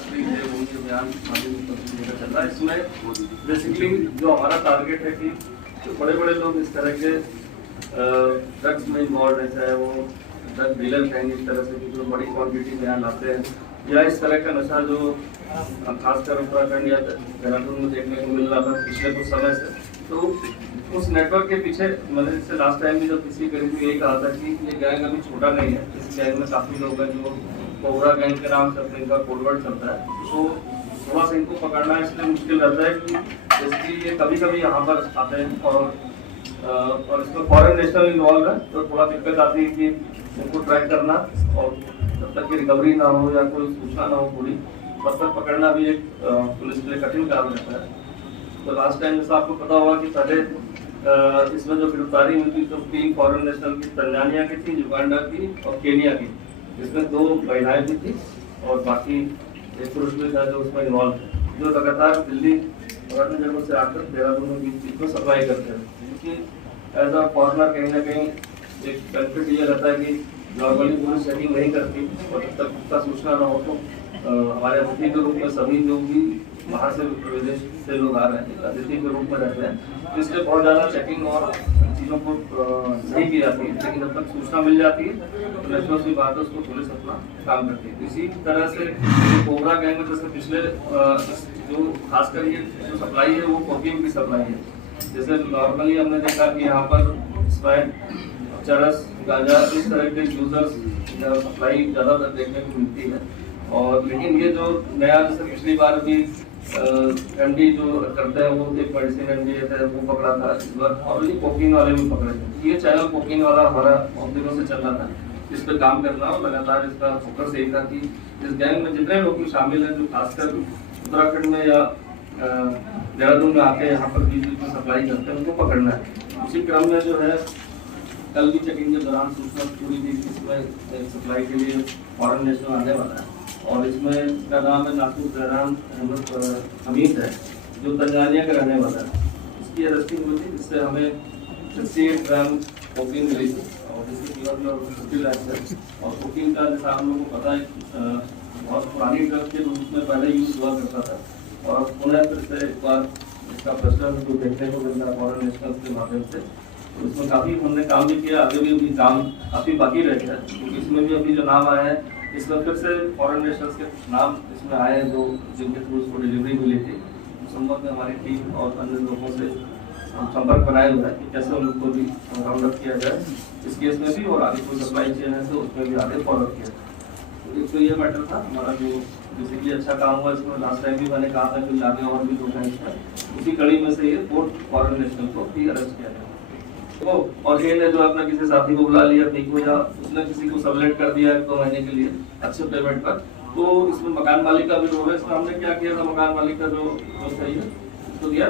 Drugs free देवभूमि अभियान चल रहा है। इसमें बेसिकली जो हमारा टारगेट है कि जो बड़े बड़े लोग इस तरह के ड्रग्स में इन्वॉल्व रहते हैं, वो ड्रग डीलर कहेंगे इस तरह से कि जो बड़ी क्वांटिटी में यहाँ लाते हैं, या इस तरह का नशा जो खासकर उत्तराखंड या देहरादून में देखने को मिल रहा था पिछले कुछ समय से, तो उस नेटवर्क के पीछे मैंने इससे लास्ट टाइम भी जब किसी करीब में यही कहा था कि ये गैंग अभी छोटा नहीं है। इस गैंग में काफ़ी लोग हैं जो कोबरा गैंग के नाम से अपने इनका कोडवर्ड चलता है, तो थोड़ा सा इनको पकड़ना इसलिए मुश्किल रहता है कि जैसे ये कभी कभी यहाँ पर आते हैं और इसमें फॉरेन नेशनल इन्वॉल्व है, तो थोड़ा दिक्कत आती है कि उनको ट्रैक करना, और जब तक कि रिकवरी ना हो या कोई सूचना ना हो पूरी, तब तक पकड़ना भी एक पुलिस के लिए कठिन काम रहता है। तो लास्ट टाइम जैसा आपको पता होगा कि पहले इसमें जो गिरफ्तारी हुई थी, तो 3 फॉरेन नेशनल की, तंजानिया की थी, युगांडा की और केनिया की, इसमें 2 महिलाएं भी थी और बाकी एक पुरुष भी था जो उसमें इन्वॉल्व थे, जो लगातार दिल्ली और अन्य जगहों से आकर देहरादून के बीच में सप्लाई करते हैं। क्योंकि एज अ फॉरनर कहीं ना कहीं एक बेनिफिट ये रहता है कि नॉर्मली पुलिस चेकिंग नहीं करती, और जब तक उसका सूचना न हो तो हमारे अतिथि के रूप में सभी जो भी बाहर से विदेश से लोग आ रहे हैं अतिथि के रूप में रहते हैं, तो इसलिए बहुत ज़्यादा चेकिंग और चीज़ों को नहीं की जाती है। लेकिन जब तक सूचना मिल जाती है तो नेशनल सी बात है, उसको पुलिस अपना काम करती है। इसी तरह से कोबरा गैंग में जैसे पिछले जो खासकर ये जो सप्लाई है वो कोकीन की सप्लाई है। जैसे नॉर्मली हमने देखा कि यहाँ पर स्मैक, चरस, गांजा, इस तरह के यूजर्स सप्लाई ज़्यादातर देखने को मिलती है। और लेकिन ये जो नया, जैसे पिछली बार भी एमडी जो करते हैं वो एक मेडिसिन एमडी है वो पकड़ा था इस बार, और ये कोकीन वाले भी पकड़े थे। ये चैनल कोकीन वाला हमारा बहुत दिनों से चल रहा था, इस पर काम करना और लगातार इसका फोकस यही था कि इस गैंग में जितने लोग भी शामिल हैं जो खासकर उत्तराखंड में या देहरादून में आके यहाँ पर बीच में सप्लाई करते हैं, उनको पकड़ना है। उसी क्रम में जो है कल की चेकिंग के दौरान सूचना पूरी थी कि इसमें सप्लाई के लिए फॉरेन नेशनल आने वाला है, और इसमें इसका नाम है नासूर जहरान अहमद हमीद है, जो तंजानिया का रहने वाला है। इसकी अरेस्टिंग हुई थी, जिससे हमें 68 ग्राम कोकीन मिली थी, और जिसकी कीमत में 50 लाख है। और कोकीन का जैसा हम लोगों को पता है बहुत पुरानी ड्रग के रूप में पहले यूज हुआ करता था, और पुनः फिर से एक बार इसका प्रचलन को देखने को मिल रहा फॉरेन नेशनल के माध्यम से। तो इसमें काफ़ी हमने काम भी किया, आगे भी अभी काम काफ़ी बाकी रहता है, क्योंकि इसमें भी अभी जो नाम आया है इसमें फिर से फॉरेन नेशनल्स के नाम इसमें आए हैं जो जिनके थ्रू उसको डिलीवरी मिली थी। उस संबंध में हमारी टीम और अन्य लोगों से हम संपर्क बनाए हुए हैं कि कैसे उन लोग को भी राउंड अप किया जाए इस केस में भी, और आगे कोई सप्लाई चेन है तो उसमें भी आगे फॉलो किया जाए। तो एक तो ये मैटर था हमारा जो बेसिकली अच्छा काम हुआ। इसमें लास्ट टाइम भी मैंने कहा था कि आगे और भी लोग हैं इसमें, उसी कड़ी में से ये 4 फॉरेन नेशनल को भी अरेस्ट किया गया। तो और ये जो अपना किसी साथी को बुला लिया ठीक हो, या उसने किसी को सबलेट कर दिया 1-2 महीने के लिए अच्छे पेमेंट पर, तो इसमें मकान मालिक का भी रोल है। इसमें हमने क्या किया था, मकान मालिक का जो सही है उसको दिया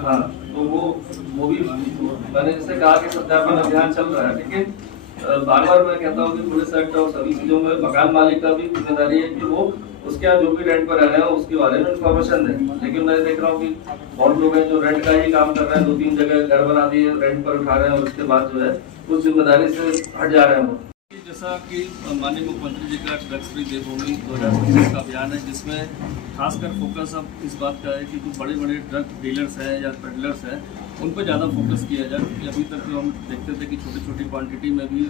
हाँ, तो वो भी मैंने जैसे कहा कि सत्यापन अभियान चल रहा है, लेकिन बार बार मैं कहता हूँ कि पुलिस एक्ट और सभी चीज़ों में मकान मालिक का भी जिम्मेदारी है कि वो उसके यहाँ जो भी रेंट पर रह रहे हैं उसके बारे में इन्फॉर्मेशन दें। लेकिन मैं देख रहा हूँ कि बहुत लोग हैं जो रेंट का ही काम कर रहे हैं, 2-3 जगह घर बना दिए, रेंट पर उठा रहे हैं, और उसके बाद जो है उस जिम्मेदारी से हट जा रहे हैं। जैसा कि माननीय मुख्यमंत्री जी का ड्रग्स फ्री देवभूमि 2025 का अभियान है, जिसमें खासकर फोकस अब इस बात का है कि जो बड़े बड़े ड्रग डीलर्स हैं या पेडलर्स हैं उन पर ज़्यादा फोकस किया जाए। क्योंकि अभी तक जो हम देखते थे कि छोटी छोटी क्वांटिटी में भी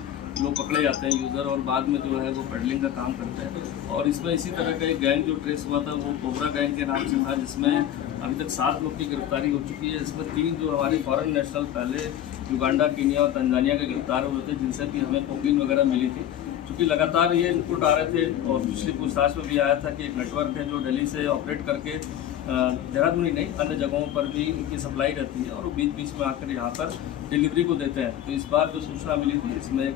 लोग पकड़े जाते हैं यूज़र, और बाद में जो है वो पेडलिंग का काम करते हैं। और इसमें इसी तरह का एक गैंग जो ट्रेस हुआ था वो कोबरा गैंग के नाम से था, जिसमें अभी तक 7 लोग की गिरफ्तारी हो चुकी है। इसमें 3 जो हमारी फॉरेन नेशनल पहले युगांडा, केनिया और तंजानिया के गिरफ्तार हुए थे, जिनसे भी हमें कोकीन वगैरह मिली थी। क्योंकि लगातार ये इनपुट आ रहे थे, और पिछली पूछताछ में भी आया था कि एक नेटवर्क है जो दिल्ली से ऑपरेट करके देहरादून ही नहीं अन्य जगहों पर भी इनकी सप्लाई रहती है, और वो बीच बीच में आकर यहाँ पर डिलीवरी को देते हैं। तो इस बार जो सूचना मिली थी इसमें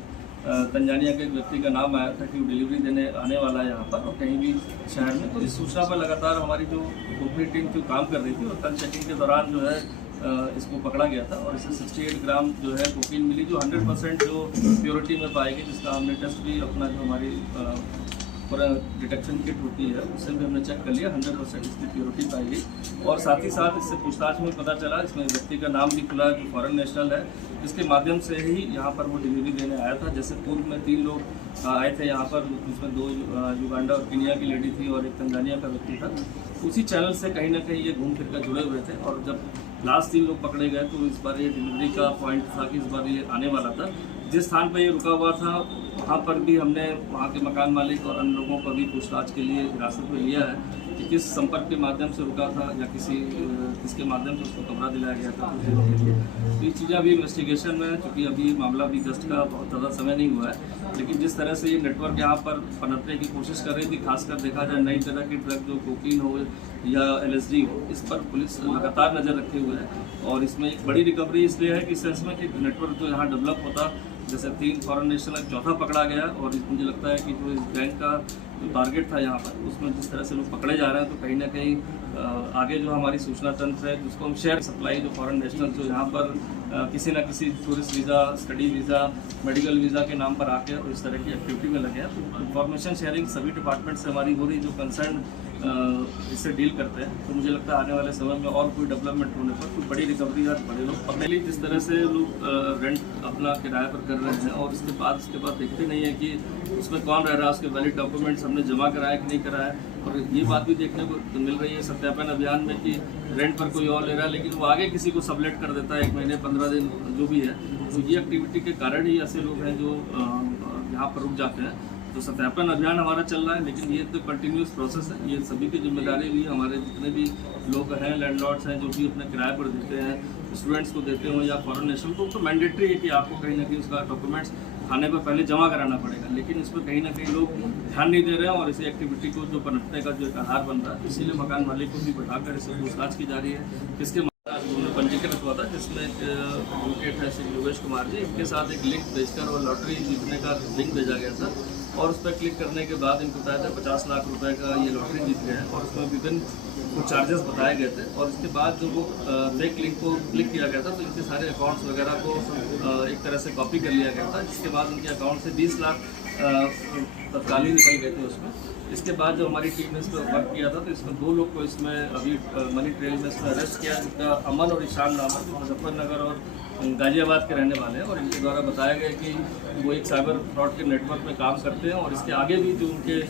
तंजानिया के एक व्यक्ति का नाम आया था कि वो डिलीवरी देने आने वाला है यहाँ पर और कहीं भी शहर में। तो इस सूचना पर लगातार हमारी जो ओपी टीम थी काम कर रही थी, और कल चेकिंग के दौरान जो है इसको पकड़ा गया था, और इसे 68 ग्राम जो है कोकीन मिली, जो 100% जो प्योरिटी में पाएगी, जिसका हमने टेस्ट भी अपना जो हमारी और डिटेक्शन किट होती है, उससे भी हमने चेक कर लिया, 100% इसकी प्योरिटी पाई गई। और साथ ही साथ इससे पूछताछ में पता चला इसमें व्यक्ति का नाम भी खुला है जो फॉरेन नेशनल है, जिसके माध्यम से ही यहाँ पर वो डिलीवरी देने आया था। जैसे पूर्व में 3 लोग आए थे यहाँ पर, जिसमें 2 युगांडा और केनिया की लेडी थी और एक तंजानिया का व्यक्ति था। उसी चैनल से कहीं ना कहीं ये घूम फिर कर जुड़े हुए थे, और जब लास्ट 3 लोग पकड़े गए तो इस बार ये डिलीवरी का पॉइंट था कि इस बार ये आने वाला था। जिस स्थान पर ये रुका हुआ था वहाँ पर भी हमने वहाँ के मकान मालिक और अन्य लोगों को भी पूछताछ के लिए हिरासत में लिया है कि किस संपर्क के माध्यम से रुका था या किसके माध्यम से उसको कमरा दिलाया गया था। तो ये चीज़ें अभी इन्वेस्टिगेशन में है, चूँकि अभी मामला भी जस्ट का बहुत ज़्यादा समय नहीं हुआ है, लेकिन जिस तरह से ये नेटवर्क यहाँ पर पनपने की कोशिश कर रही थी, खासकर देखा जाए नई तरह की ड्रग जो कोकीन हो या LSD हो, इस पर पुलिस लगातार नज़र रखे हुए है। और इसमें एक बड़ी रिकवरी इसलिए है कि सेंस में कि नेटवर्क जो यहाँ डेवलप होता, जैसे 3 फॉरेन नेशनल, चौथा पकड़ा गया, और मुझे लगता है कि जो इस गैंग का जो टारगेट था यहाँ पर, उसमें जिस तरह से लोग पकड़े जा रहे हैं, तो कहीं ना कहीं आगे जो हमारी सूचना तंत्र है जिसको हम शेयर सप्लाई, जो फॉरेन नेशनल जो यहाँ पर किसी न किसी tourist visa, study visa, medical visa के नाम पर आके और इस तरह की एक्टिविटी में लगे हैं, तो इन्फॉर्मेशन शेयरिंग सभी डिपार्टमेंट से हमारी हो रही, जो कंसर्न इससे डील करते हैं। तो मुझे लगता है आने वाले समय में और कोई डेवलपमेंट होने पर कोई बड़ी रिकवरी या बड़े लोग पकड़े ली। जिस तरह से लोग रेंट अपना किराए पर कर रहे हैं और उसके बाद देखते नहीं है कि उसमें कौन रह रहा है, उसके वैलिड डॉक्यूमेंट्स हमने जमा कराया कि नहीं कराया। और ये बात भी देखने को मिल रही है सत्यापन अभियान में कि रेंट पर कोई और ले रहा है, लेकिन वो आगे किसी को सबलेट कर देता है 1 महीने 15 दिन जो भी है। तो ये एक्टिविटी के कारण ही ऐसे लोग हैं जो यहाँ पर रुक जाते हैं। तो सत्यापन अभियान हमारा चल रहा है, लेकिन ये तो कंटिन्यूस प्रोसेस है। ये सभी की जिम्मेदारी भी, हमारे जितने भी लोग हैं, लैंडलॉर्ड्स हैं, जो भी अपने किराए पर देते हैं, स्टूडेंट्स को देते हो या फॉरेन नेशनल को, तो मैंडेटरी है कि आपको कहीं ना कहीं उसका डॉक्यूमेंट्स थाने पर पहले जमा कराना पड़ेगा। लेकिन इसमें कहीं ना कहीं लोग ध्यान नहीं दे रहे हैं और इसी एक्टिविटी को जो पनपने का जो एक आधार बन रहा है, इसीलिए मकान मालिक को भी बढ़ाकर इसे पूछताछ की जा रही है। किसके उन्होंने पंजीकृत हुआ था, जिसमें एक एडवोकेट है श्री योगेश कुमार जी, इनके साथ एक लिंक भेजकर और लॉटरी जीतने का लिंक भेजा गया था, और उस पर क्लिक करने के बाद इनको बताया था 50 लाख रुपए का ये लॉटरी जीत गया है, और उसमें विभिन्न कुछ चार्जेस बताए गए थे। और इसके बाद जो वो फेक लिंक को क्लिक किया गया था, तो इनके सारे अकाउंट्स वगैरह को एक तरह से कॉपी कर लिया गया था, जिसके बाद उनके अकाउंट से 20 लाख तत्कालीन निकल गए थे उसमें। इसके बाद जो हमारी टीम ने इस पर वर्क किया था, तो इसमें 2 लोग को इसमें अभी मनी ट्रेल में इसमें अरेस्ट किया, जिनका अमन और ईशान नाम है, जो मुजफ्फरनगर और गाजियाबाद के रहने वाले हैं। और इनके द्वारा बताया गया कि वो एक साइबर फ्रॉड के नेटवर्क में काम करते हैं, और इसके आगे भी जो उनके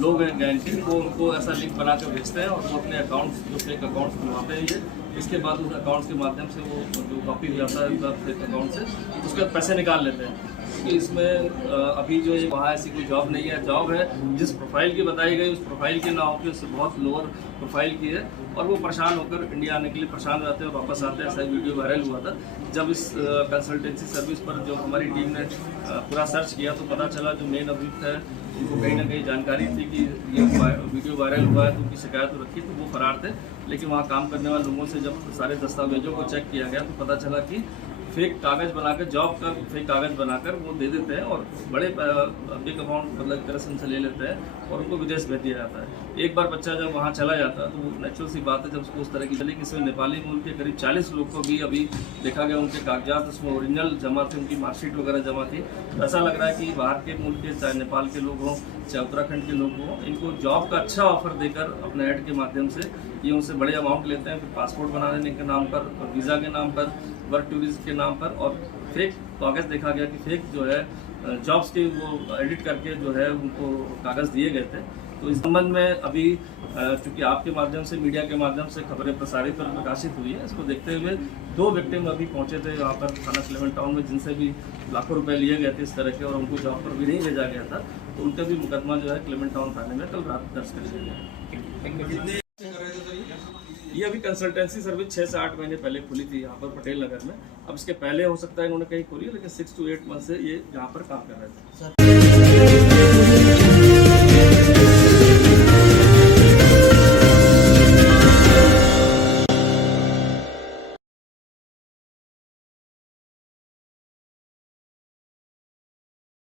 लोग हैं गैंग के, वो उनको ऐसा लिंक बना कर भेजते हैं, और वो अपने अकाउंट्स जो फेक अकाउंट्स खुलवाते हैं ये। इसके बाद उस अकाउंट्स के माध्यम से वो जो कॉपी हो जाता है फेक अकाउंट से, उसके बाद पैसे निकाल लेते हैं। क्योंकि इसमें अभी जो है वहाँ ऐसी कोई जॉब नहीं है, जॉब है जिस प्रोफाइल की बताई गई उस प्रोफाइल के ना होकर उससे बहुत लोअर प्रोफाइल की है, और वो परेशान होकर इंडिया आने के लिए परेशान रहते हैं और वापस आते हैं। ऐसा वीडियो वायरल हुआ था। जब इस कंसल्टेंसी सर्विस पर जो हमारी टीम ने पूरा सर्च किया, तो पता चला जो मेन अभियुक्त है, उनको कहीं ना कहीं जानकारी थी कि ये वीडियो वायरल हुआ है, तो उनकी शिकायत रखी, तो वो फरार थे। लेकिन वहाँ काम करने वाले लोगों से जब सारे दस्तावेजों को चेक किया गया, तो पता चला कि फेक कागज़ बनाकर, जॉब का फेक कागज़ बनाकर वो दे देते हैं, और बड़े बिग अमाउंट मतलब एक तरह से उनसे ले लेते हैं और उनको विदेश भेज दिया जाता है। एक बार बच्चा जब वहाँ चला जाता है, तो वो नेचुरल सी बात है जब उसको उस तरह की चली कि इसमें नेपाली मूल के करीब 40 लोग को भी अभी देखा गया, उनके कागजात उसमें ओरिजिनल जमा थे, उनकी मार्कशीट वगैरह जमा थी। तो ऐसा लग रहा है कि बाहर के मुल्क के, चाहे नेपाल के लोग हों चाहे उत्तराखंड के लोग हों, इनको जॉब का अच्छा ऑफर देकर अपने ऐड के माध्यम से ये उनसे बड़े अमाउंट लेते हैं, फिर पासपोर्ट बनाने के नाम पर, वीज़ा के नाम पर, वर्क टूरिज्म के नाम पर, और फेक कागज़ देखा गया कि फेक जो है जॉब्स के वो एडिट करके जो है उनको कागज़ दिए गए थे। तो इस संबंध में अभी चूँकि आपके माध्यम से, मीडिया के माध्यम से खबरें प्रसारित और प्रकाशित हुई है, इसको देखते हुए 2 विक्टिम अभी पहुंचे थे यहाँ पर थाना क्लेमन टाउन में, जिनसे भी लाखों रुपए लिए गए थे इस तरह के, और उनको जॉब पर भी नहीं भेजा गया था। तो उनका भी मुकदमा जो है क्लेमन टाउन थाने में कल रात दर्ज कर लिया गया। ये अभी कंसल्टेंसी सर्विस 6 से 8 महीने पहले खुली थी यहाँ पर पटेल नगर में। अब इसके पहले हो सकता है इन्होंने कहीं खोली है, लेकिन 6 to 8 मंथ से ये यहाँ पर काम कर रहे थे।